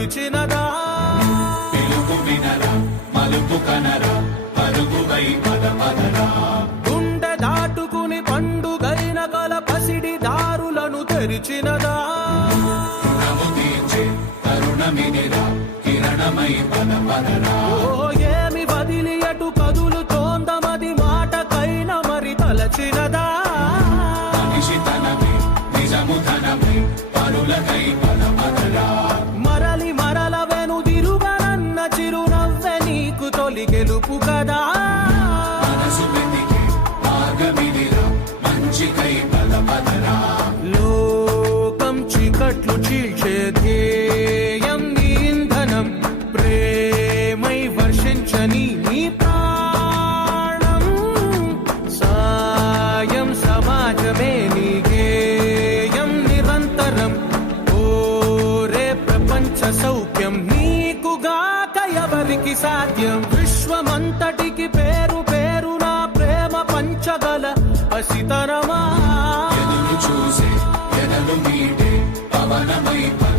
పిలిచినదా పిలుపు వినరా మలుపు కనరా పరుగువై పద పదరా గుండె దాటుకుని పండుగైన కల పసిడి దారులను తెరిచినదా రుణము తీర్చే తరుణమిదిరా కిరణమై పద పదరా ఓ ఏమి వదిలి అటు కదులుతోందమది మాటకైన మరి తలచినదా మనిషితనమే నిజముధనమే పరులకై పద పదరా మరలి మరల వెనుదిరుగనన్న చిరునవ్వె నీకు తొలి గెలుపు కదా మనసు వెతికే మార్గమిదిరా మంచికై పద పదరా లోకం చీకట్లు చీల్చే ధ్యేయం నీ ఇంధనం ప్రేమై వర్షించని నీ ప్రాణం సాయం సమాజమే నీ గేయం నిరంతరం ఓరే ప్రపంచ సౌఖ్యం నీకుగాక ఎవరికి సాధ్యం విశ్వమంతటికి పేరు పేరు నా ప్రేమ పంచగల పసితనమా ఎదురు చూసే ఎదలు మీటే పవనమై పద